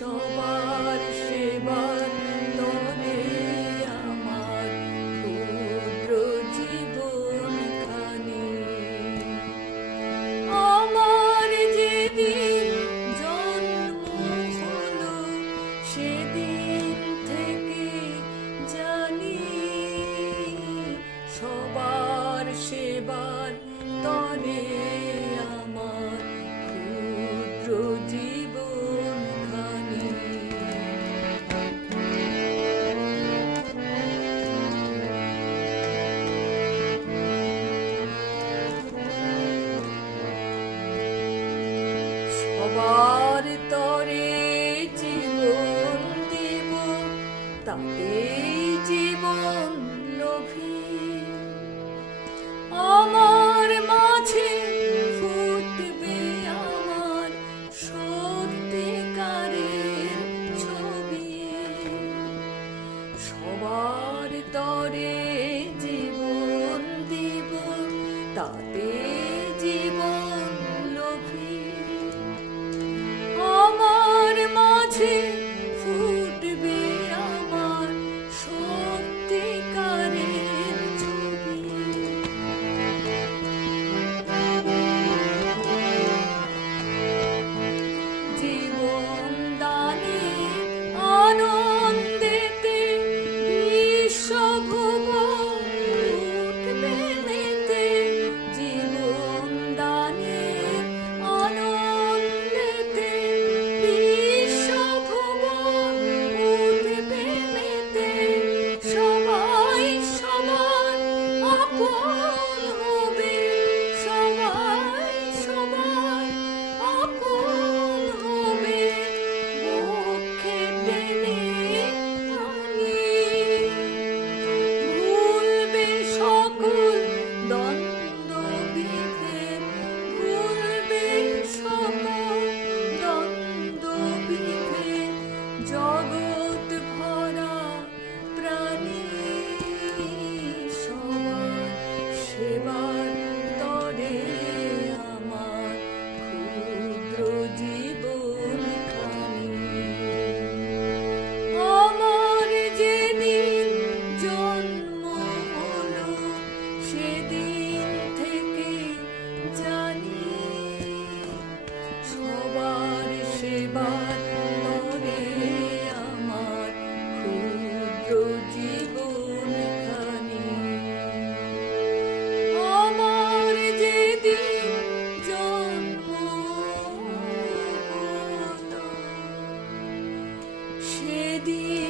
Sure. সবার তরে Be.